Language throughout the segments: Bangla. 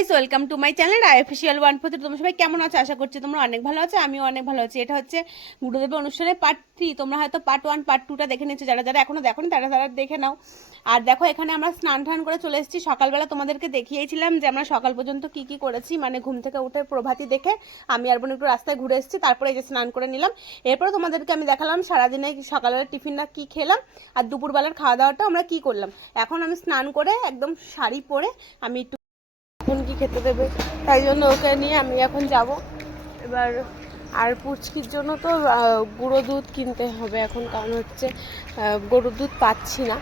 Guys, welcome to my channel official 143। তোমরা সবাই কেমন আছো? আশা করছি তোমরা অনেক ভালো আছো। আমিও অনেক ভালো আছি। এটা হচ্ছে গুরুদেবের অনুষ্ঠানের পার্ট 3। তোমরা হয়তো পার্ট 1 পার্ট 2টা দেখে নিচ্ছ, যারা যারা এখনো দেখোনি তারা তারা দেখে নাও। আর দেখো, এখানে আমরা স্নান টান করে চলে এসেছি। সকালবেলা তোমাদেরকে দেখিয়েছিলাম যে আমরা সকাল পর্যন্ত কি কি করেছি, মানে ঘুম থেকে উঠে প্রভাতী দেখে আমি আর বোন একটু রাস্তায় ঘুরে এসেছি, তারপরে এই যে স্নান করে নিলাম। এরপরে তোমাদেরকে আমি দেখালাম সারাদিনে সকালবেলা টিফিনটা কি খেলাম আর দুপুরবেলার খাওয়া দাওয়াটা আমরা কি করলাম। এখন আমি স্নান করে একদম শাড়ি পরে আমি একটু এখন কি খেতে দেবে, তাই জন্য ওকে নিয়ে আমি এখন যাব এবার। আর পুচকির জন্য তো গুঁড়ো দুধ কিনতে হবে এখন, কারণ হচ্ছে গরুর দুধ পাচ্ছি না,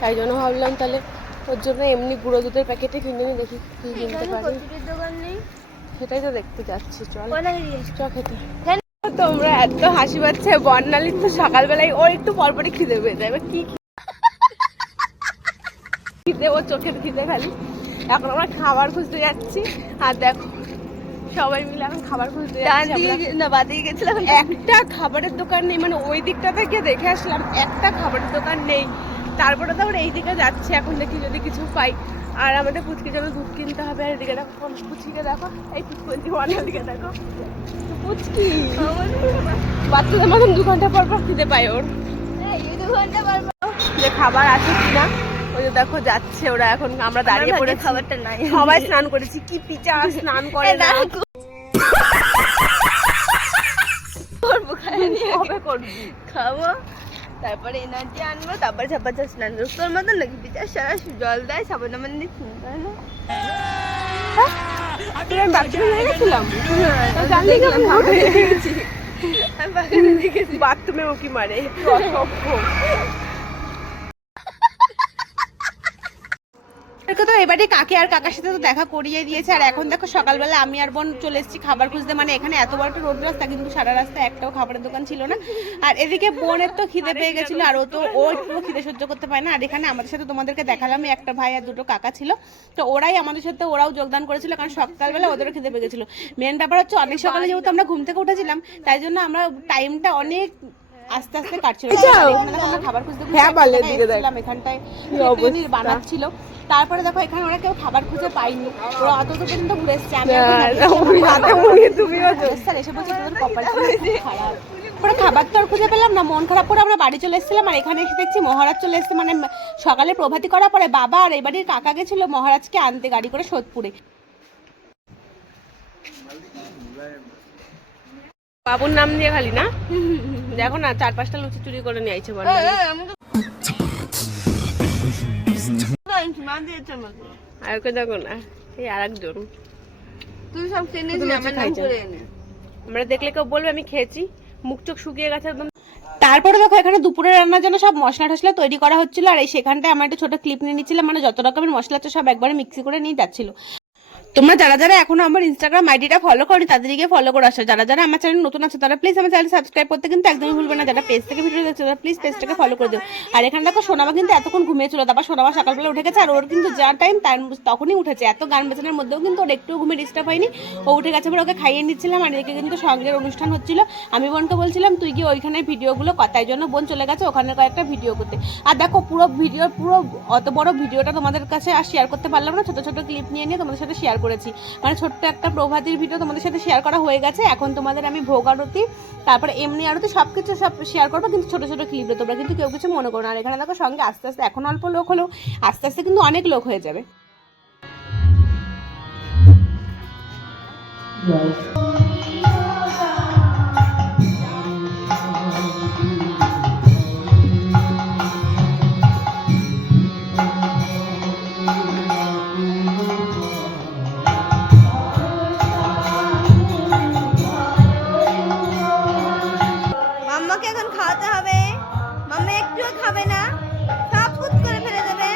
তাই জন্য ভাবলাম তাহলে ওর জন্য এমনি গুঁড়ো দুধের প্যাকেটে কিনে নিয়ে দেখি কি কিনতে পারি। সেটাই তো দেখতে যাচ্ছি, চল খেতে। তোমরা এত হাসি পাচ্ছে, বর্ণালীর তো সকালবেলায় ওর একটু পরপরই খিদে পেয়ে যাবে। কি খিদে, ও চোখের খিদে খালি। এখন আমরা খাবার খুঁজতে যাচ্ছি, আর দেখো সবাই মিলে এখন খাবার খুঁজতে যাচ্ছি। গেছিলাম, একটা খাবারের দোকান নেই, মানে ওই দিকটা থেকে দেখে আসলাম একটা খাবারের দোকান নেই। তারপরে তো আমরা এই দিকে যাচ্ছি, এখন দেখি যদি কিছু পাই। আর আমাদের পুচকির জন্য দুধ কিনতে হবে। আর এদিকে দেখো পুচকিকে দেখো, এই পুচকি অনেক দিকে দেখো পুচকি বাচ্চাদের মতন 2 ঘন্টা পর পর খিদে পায় ওর। 2 ঘন্টা পর পর যে খাবার আছে কিনা, ওই যে দেখো যাচ্ছে ওরা। এখন আমরা দাঁড়িয়ে পড়ে খাবারটা নাই, সবাই স্নান করেছি। কি পিচা স্নান করে না, খাবো, তারপরে এনার্জি আনবো, তারপরে ঝাপাঝা স্নান করবো। তোর মতন নাকি পিঠা সারা জল দেয়, সাবান টাবান দিয়ে তাই না? বাথরুমে উকি মারে, তো এবারে কাকে আর কাকার সাথে তো দেখা করিয়ে দিয়েছে। আর এখন দেখো সকালবেলা আমি আর বোন চলে এসেছি খাবার খুঁজতে। মানে এখানে এত বড় একটা রোড রাস্তা, কিন্তু সারা রাস্তায় একটাও খাবারের দোকান ছিল না। আর এদিকে বোনের তো খিদে পেয়ে গেছিল, আর ও একটু খিদে সহ্য করতে পারে না। আর এখানে আমাদের সাথে তোমাদেরকে দেখালাম একটা ভাই আর 2টো কাকা ছিল, তো ওরাই আমাদের সাথে ওরাও যোগদান করেছিল, কারণ সকালবেলা ওদেরও খিদে পেয়ে গেছিল। মেন ব্যাপার হচ্ছে অনেক সকালে যেহেতু আমরা ঘুম থেকে উঠেছিলাম, তাই জন্য আমরা টাইমটা অনেক আস্তে আস্তে কাটছিল। খাবার খুঁজতে এখানটায় বানাচ্ছিল। তারপরে দেখো এখানে ওরা কেউ খাবার খুঁজে পাইনি, ওরা অত পর্যন্ত ঘুরে এসছে। এসে বলছে তোদের কপাল খারাপ। পরে খাবার তো আর খুঁজে পেলাম না, মন খারাপ করে আমরা বাড়ি চলে এসেছিলাম। আর এখানে এসে দেখছি মহারাজ চলে এসছে। মানে সকালে প্রভাতী করার পরে বাবা আর এবারের কাকা গেছিল মহারাজকে আনতে গাড়ি করে সোদপুরে। বাবুর নাম দিয়ে খালি না, দেখো না 4-5টা লুচি চুরি করে নিয়ে আইছে বলে। আর কে দেখো না, এই আরেকজন। তুই সব কিনে দিলি, আমার নাম করে এনে। আমরা দেখলে কেউ বলবে আমি খেয়েছি, মুখ চোখ শুকিয়ে গেছে একদম। তারপরে দেখো এখানে দুপুরে রান্নার জন্য সব মশলা টসলা তৈরি করা হচ্ছিল। আর এই সেখানটায় আমরা একটা ছোট ক্লিপ নিয়ে নিচ্ছিলাম, মানে যত রকমের মশলা তো সব একবারে মিক্সি করে নিয়ে যাচ্ছিল। তোমরা যারা যারা এখনো আমার ইনস্টাগ্রাম আইডিটা ফলো করনি, তাদেরকে ফলো করে আসো। যারা যারা আমার চ্যানেল নতুন আছে তারা প্লিজ আমার চ্যানেল সাবস্ক্রাইব করতে কিন্তু একদমই ভুলবে না। যারা পেজ থেকে ভিডিও দেখছো তারা প্লিজ পেজটাকে ফলো করে দিও। আর এখানে দেখো সোনামা কিন্তু এতক্ষণ ঘুমিয়েছিল, তারপর সোনামা সকালবেলা উঠে গেছে। আর ওর কিন্তু যা টাইম তার তখনই উঠেছে, এত গান বাজনার মধ্যেও কিন্তু ওর একটু ঘুমে ডিস্টার্ব হয়নি, ও উঠে গেছে। পরে ওকে খাইয়ে নিচ্ছিলাম। আর এদিকে কিন্তু সঙ্গের অনুষ্ঠান হচ্ছিল। আমি বোনকে বলছিলাম তুই গিয়ে ওইখানে ভিডিওগুলো তাই জন্য বোন চলে গেছে ওখানে কয়েকটা ভিডিও করতে। আর দেখো পুরো অত বড় ভিডিওটা তোমাদের কাছে আর শেয়ার করতে পারলাম না, ছোট ছোট ক্লিপ নিয়ে নিয়ে তোমাদের সাথে শেয়ার করেছি। মানে ছোট্ট একটা প্রভাতীর ভিডিও তোমাদের সাথে শেয়ার করা হয়ে গেছে। এখন তোমাদের আমি ভোগ আরতি, তারপরে এমনি আরতি সবকিছু সব শেয়ার করবো, কিন্তু ছোট ছোট ক্লিপে, তোমরা কিন্তু কেউ কিছু মনে করো না। আর এখানে দেখো সঙ্গে আস্তে আস্তে, এখন অল্প লোক হলেও আস্তে আস্তে কিন্তু অনেক লোক হয়ে যাবে। মাম্মাকে এখন খাওয়াতে হবে, মাম্মা একটুও খাবে না, সব কুচ করে ফেলে দেবে।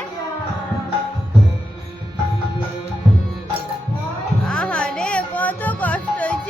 আহা রে, কত কষ্ট হয়েছে।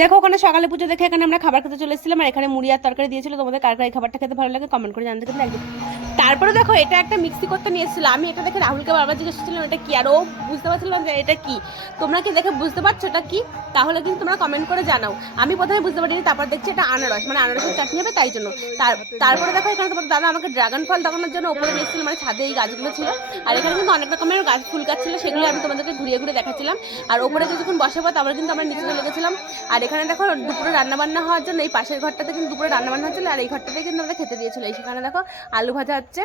দেখো ওখানে সকালে পুজো দেখে এখানে আমরা খাবার খেতে চলে এসেছিলাম, আর এখানে মুড়ি আর তরকারি দিয়েছিল। তোমাদের কার কার এই খাবারটা খেতে ভালো লাগে কমেন্ট করে জানতে কিন্তু একদম। তারপরে দেখো এটা একটা মিক্সি করতে নিয়ে এসেছিল, আমি এটা দেখে রাহুলকে বারবার জিজ্ঞেস করছিলাম এটা কি, আর ও বুঝতে পারছিলাম যে এটা কি। তোমরা কি দেখে বুঝতে পারছো এটা কি? তাহলে কিন্তু তোমরা কমেন্ট করে জানাও। আমি প্রথমে বুঝতে পারিনি, তারপর দেখছি এটা আনারস, মানে আনারসের চাটনি হবে তাই জন্য। তারপরে দেখো এখানে তোমার দাদা আমাকে ড্রাগন ফল দেখানোর জন্য উপরে নিয়ে এসেছিল, মানে ছাদে এই গাছগুলো ছিল। আর এখানে কিন্তু অনেক রকমের গাছ ফুল গাছ ছিল, সেগুলো আমি তোমাদেরকে ঘুরিয়ে ঘুরে দেখাচ্ছিলাম। আর ওপরে কিছুক্ষণ বসে পর তারপরে কিন্তু আমরা নিচে চলে গেছিলাম। আর এখানে দেখো দুপুরে রান্নাবান্না হওয়ার জন্য এই পাশের ঘরটাতে কিন্তু দুপুরে রান্নাবান্না হচ্ছিল, আর এই ঘরটাতে কিন্তু আমরা খেতে দিয়েছিল। এই সেখানে দেখো আলু ভাজা হচ্ছে।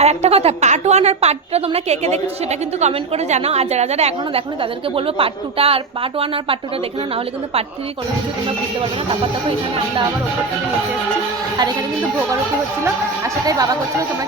আর একটা কথা, পার্ট 1 আর পার্ট 2 তোমরা কে কে দেখেছো সেটা কিন্তু কমেন্ট করে জানাও। আর যারা যারা এখনো দেখোনি তাদেরকে বলবো পার্ট 2টা আর পার্ট 1 আর পার্ট 2টা দেখে নাও, নাহলে কিন্তু পার্ট 3 কোনো কিছু তোমরা বুঝতে পারবে না। তারপর দেখো এখানে আমরা আবার ওপর থেকে নিচে এসেছি, আর এখানে কিন্তু ভোগারতি হচ্ছিল, আর সেটাই বাবা করছিল। তোমরা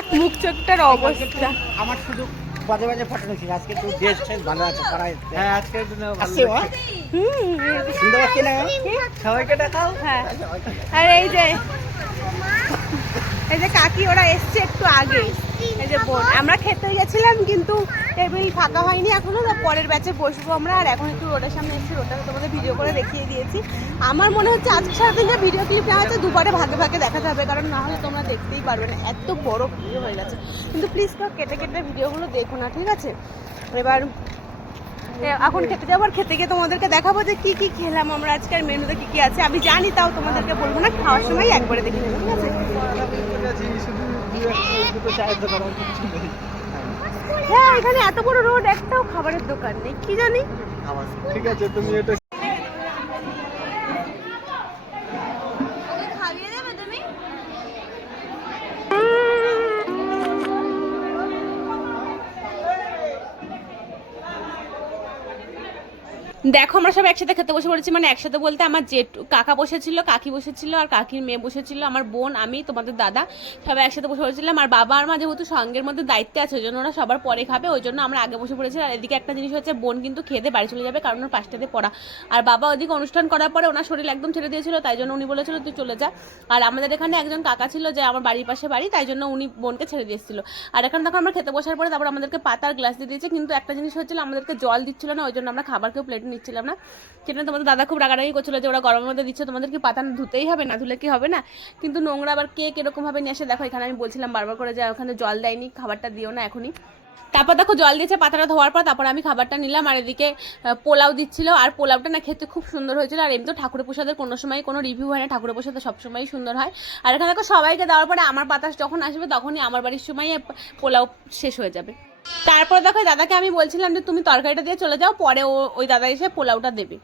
এক মুখ চোখটার অবস্থা। আমার শুধু বাজে বাজে ফটো নিয়েছি, আজকে তো ড্রেস ভালো আছে পাড়ায়। হ্যাঁ আজকে সুন্দর আছে না, সবাইকে দেখাও। হ্যাঁ, আর এই যে কাকি ওরা এসছে একটু আগে, এই যে বোন। আমরা খেতে গেছিলাম কিন্তু টেবিল ফাঁকা হয়নি এখনো, পরের ব্যাচে বসবো আমরা। আর এখন একটু রোডের সামনে এসেছি, রোডটা তোমাদের ভিডিও করে দেখিয়ে দিয়েছি। আমার মনে হচ্ছে আজকে সারাদিন যে ভিডিও ক্লিপ নেওয়া হচ্ছে দুবারে ভাগে ভাগে দেখাতে হবে, কারণ না হলে তোমরা দেখতেই পারবে না, এত বড় ভিডিও হয়ে গেছে। কিন্তু প্লিজ কেটে কেটে ভিডিওগুলো দেখো না, ঠিক আছে? এবার এখন খেতে যাবো, আর খেতে গিয়ে তোমাদেরকে দেখাবো যে কি কি খেলাম আমরা আজকের মেনুতে কি কি আছে। আমি জানি, তাও তোমাদেরকে বলবো না, খাওয়ার সময় একবারে দেখে নেবো, ঠিক আছে? হ্যাঁ, এখানে এত বড় রোড, একটাও খাবারের দোকান নেই, কি জানি। ঠিক আছে, তুমি এটা খাইয়ে দেবে তুমি? দেখো আমরা সব একসাথে খেতে বসে পড়েছি, মানে একসাথে বলতে আমার জেঠু কাকা বসেছিল, কাকি বসেছিল, আর কাকির মেয়ে বসেছিল, আমার বোন, আমি, তোমাদের দাদা, সবাই একসাথে বসে পড়েছিলাম। আর বাবা আর মা যেহেতু সঙ্গের মধ্যে দায়িত্বে আছে, ওই জন্য ওরা সবার পরে খাবে, ওই জন্য আমরা আগে বসে পড়েছি। আর এদিকে একটা জিনিস হচ্ছে, বোন কিন্তু খেতে বাড়ি চলে যাবে, কারণ ওর 5টাতে পড়া। আর বাবা ওদিকে অনুষ্ঠান করার পরে ওনার শরীর একদম ছেড়ে দিয়েছিল, তাই জন্য উনি বলেছিল তুই চলে যা। আর আমাদের এখানে একজন কাকা ছিল যে আমার বাড়ির পাশে বাড়ি, তাই জন্য উনি বোনকে ছেড়ে দিয়েছিল। আর এখন দেখো আমরা খেতে বসার পরে তারপর আমাদেরকে পাতার গ্লাস দিয়ে দিয়েছে, কিন্তু একটা জিনিস হচ্ছিল আমাদেরকে জল দিচ্ছিল না, ওই জন্য আমরা খাবার কেউ প্লেটে নিচ্ছিলাম না। সেটা তোমাদের দাদা খুব রাগারাগি করছিল যে ওরা গরমের মধ্যে দিচ্ছে, তোমাদের কি পাতা ধুতেই হবে, না ধুলে কি হবে না? কিন্তু নোংরা আবার কে কিরকম ভাবে নিয়ে আসে। দেখো এখানে আমি বলছিলাম বারবার করে যে ওখানে জল দেয়নি, খাবারটা দিও না এখনই। তারপর দেখো জল দিয়েছে পাতাটা ধোয়ার পর, তারপর আমি খাবারটা নিলাম। আর এদিকে পোলাও দিচ্ছিল, আর পোলাওটা না খেতে খুব সুন্দর হয়েছিল। আর এমনি তো ঠাকুরের প্রসাদের কোনো সময় কোনো রিভিউ হয় না, ঠাকুরের প্রসাদ সবসময়ই সুন্দর হয়। আর এখানে দেখো সবাইকে দেওয়ার পরে আমার বাতাস যখন আসবে তখনই আমার বাড়ির সময় পোলাও শেষ হয়ে যাবে। তারপর দেখো দাদাকে আমি বলছিলাম যে তুমি তরকারিটা দিয়ে চলে যাও, পরে ওই দাদা এসে পোলাওটা দেবে।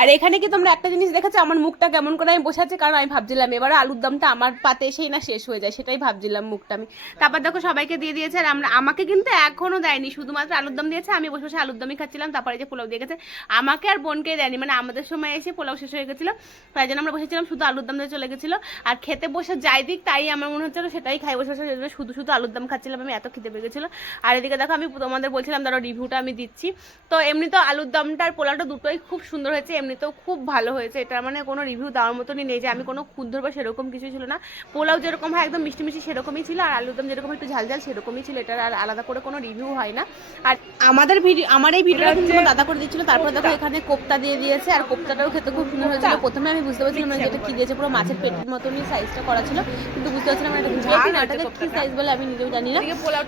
আর এখানে কি তোমরা একটা জিনিস দেখেছো, আমার মুখটা কেমন করে আমি বসে আছি, কারণ আমি ভাবছিলাম এবারে আলুর দমটা আমার পাতে এসেই না শেষ হয়ে যায়, সেটাই ভাবছিলাম মুখটা আমি। তারপর দেখো সবাইকে দিয়ে দিয়েছে, আর আমাকে কিন্তু এখনো দেয়নি, শুধুমাত্র আলুর দম দিয়েছে। আমি বসে বসে আলুর দমই খাচ্ছিলাম, তারপরে যে পোলাও দিয়ে গেছে আমাকে আর বোনকে দেয়নি, মানে আমাদের সময় এসে পোলাও শেষ হয়ে গেছিলো, তাই জন্য আমরা বসেছিলাম, শুধু আলুর দম দিয়ে চলে গেছিলো। আর খেতে বসে যাই দিক তাই আমার মনে হচ্ছিল সেটাই খাই বসে বসে, শুধু শুধু আলুর দম খাচ্ছিলাম, আমি এত খেতে পেয়ে গেছিলো। আর এদিকে দেখো আমি তোমাদের বলছিলাম ধরো রিভিউটা আমি দিচ্ছি। তো এমনি তো আলুর দমটা আর পোলাওটা দুটোই খুব সুন্দর হয়েছে, এমনিতেও খুব ভালো হয়েছে। এটা মানে কোনো রিভিউ দেওয়ার মতনই নেই যে আমি কোনো খুদ ধরবো সেরকম কিছু ছিল না। পোলাও যেরকম হয় একদম মিষ্টি মিষ্টি সেরকমই ছিল, আর আলুর দম যেরকম একটু ঝাল ঝাল সেরকমই ছিল। এটার আর আলাদা করে কোনো রিভিউ হয় না। আর আমার এই ভিডিওটা কিন্তু দাদা করে দিচ্ছিল। তারপরে দেখো এখানে কোপ্তা দিয়ে দিয়েছে, আর কোপ্তাটাও খেতে খুব সুন্দর হয়েছিল। প্রথমে আমি বুঝতে পারছিলাম না যেটা কি দিয়েছে, পুরো মাছের পেটের মতনই সাইজটা করা ছিল, কিন্তু বুঝতে পারছিলাম না এটা পেটি না, এটাকে কি সাইজ বলে আমি নিজেও জানি না।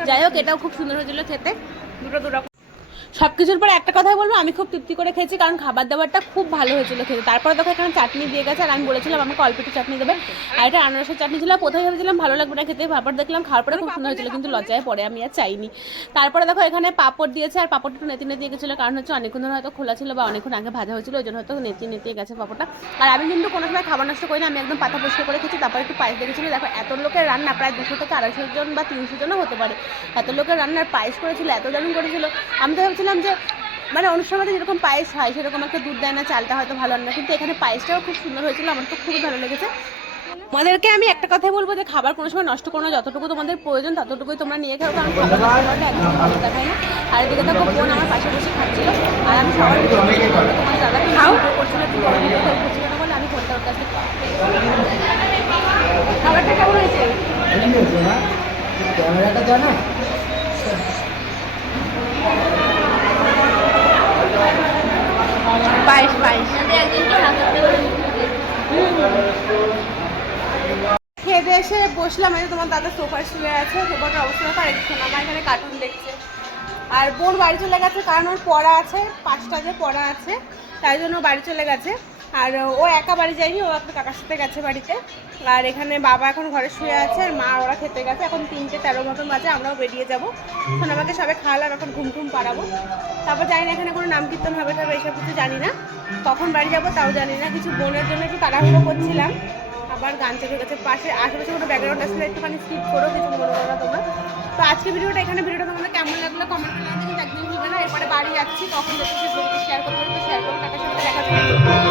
যাই হোক এটাও খুব সুন্দর হয়েছিল খেতে। দুটো সবকিছুর পরে একটা কথাই বলবো, আমি খুব তৃপ্তি করে খেয়েছি, কারণ খাবার দাবারটা খুব ভালো হয়েছিল খেতে। তারপরে দেখো এখানে চাটনি দিয়ে গেছে, আর আমি বলেছিলাম আমাকে অল্প একটু চাটনি দেবে, আর এটা আনারসের চাটনি ছিল। প্রথমে ভেবেছিলাম ভালো লাগবে না খেতে, ভাবার দেখলাম খাওয়ার পরে খুব সুন্দর হয়েছিল, কিন্তু লজ্জায় পরে আমি আর চাইনি। তারপরে দেখো এখানে পাপড় দিয়েছে, আর পাপড়টা একটু নেতিয়ে নেতিয়ে গেছিলো, কারণ হচ্ছে অনেকক্ষণ ধরে হয়তো খোলা ছিল বা অনেকক্ষণ আগে ভাজা হয়েছিল, ওই জন্য হয়তো নেতিয়ে নেতিয়ে গেছে পাপড়টা। আর আমি কিন্তু কোনো সময় খাবার নষ্ট করি না, আমি একদম পাতা পরিষ্কার করে খেয়েছি। তারপরে একটু পায়েস দেখেছিলো। দেখো এত লোকের রান্না, প্রায় 200 থেকে 250 জন বা 300 জনও হতে পারে, এত লোকের রান্নার পায়েস করেছিল, এত দারুণ করেছিল। আমি তো ভাবছিলাম যে মানে অনুষ্ঠানে যেরকম পায়েস হয় সেরকম একটা দুধ দেয় না, চালটা হয়তো ভালো না, কিন্তু এখানে পায়েসটাও খুব সুন্দর হয়েছিল, আমার তো খুবই ভালো লেগেছে। তোমাদেরকে আমি একটা কথাই বলবো যে খাবার কোনো সময় নষ্ট করো না, যতটুকু তোমাদের প্রয়োজন ততটুকুই তোমরা নিয়ে খাও, কারণ খাবার নষ্ট করাটা একদম ভালো দেখায় না। আর এদিকে দেখো বোন আমার পাশে বসে খাচ্ছিল, আর আমি সবার তোমার দাদাকে খাও করছিল, একটু বড় ভিডিও করছিল না বলে আমি ফোনটা ওর কাছে। খাবারটা কেমন হয়েছে? ক্যামেরাটা জানো পায়েস পায়েস খেতে এসে বসলাম, এই তোমার দাদা সোফায় শুয়ে আছে, সোফাটার অবস্থা দেখো, আর একটু আমার এখানে কার্টুন দেখছে। আর বোন বাড়ি চলে গেছে, কারণ ওর পড়া আছে, 5টা যে পড়া আছে, তাই জন্য বাড়ি চলে গেছে। আর ও একা বাড়ি যায়নি, ও একটা কাকার সাথে গেছে বাড়িতে। আর এখানে বাবা এখন ঘরে শুয়ে আছে, আর মা ওরা খেতে গেছে। এখন 3:13 মতন বাজে, আমরাও বেরিয়ে যাবো। এখন আমাকে সবাই খাওয়ালাম, এখন ঘুম টুম পাড়াবো। তারপর জানি না এখানে কোনো নাম কীর্তন হবে তবে এসব কিছু জানি না, কখন বাড়ি যাবো তাও জানি না। কিছু বোনের জন্য একটু তাড়াহুড়ো করছিলাম, আবার গান চেপে গেছে পাশে, আশেপাশে কোনো ব্যাকগ্রাউন্ড আসলে একটুখানি স্কিপ করো, কিছু মনে করো না তোমরা। তো আজকে ভিডিওটা তোমাদের কেমন লাগলো কমেন্ট করে জানাতে, কিন্তু একদিন ভুলবে না। এরপরে বাড়ি যাচ্ছি, কখন যাচ্ছি শেয়ার করতে শেয়ার করো। টাটা, সাথে দেখা যাবে।